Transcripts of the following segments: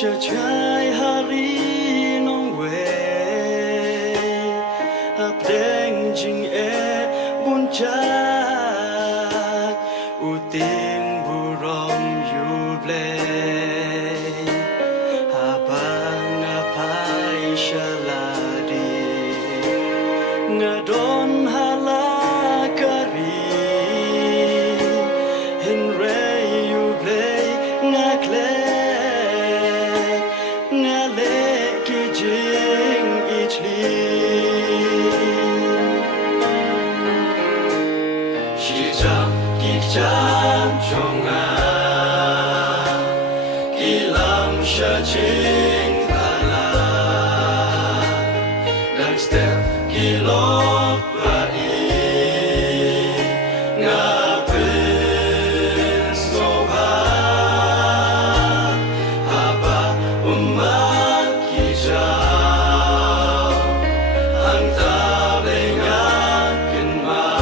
Shachai hari nong we Apdeng jing bun chak Uting burom yuble Habang apai shaladi Ngadon halakari Henre yuble ngakle Jam chonga kilam shaching kala dan step kilok bai ngapin soha haba umat kijau hangta bengan kenmau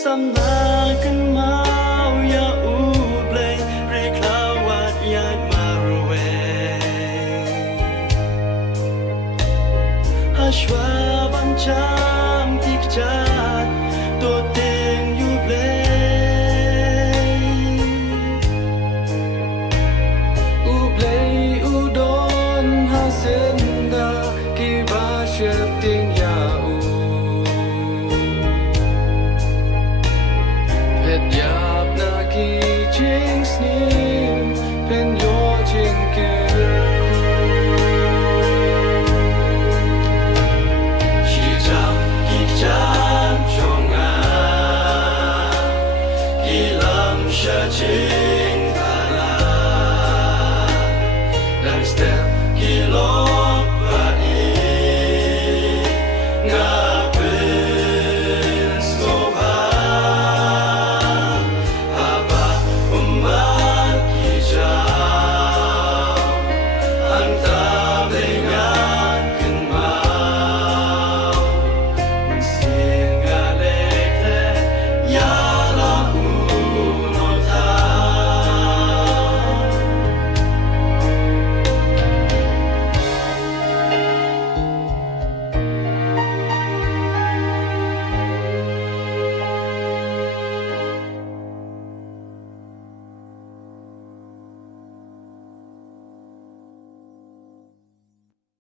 Samakan mau ya ublay reklawat yat marwe Hashwa bancam tikjat toteng ublay Ublay udon hasenda kibasheting ya Yap na ki ching sning pen yo ching ke Shi jam ki jam chonga ki lam sha ching kala Dan step ki lo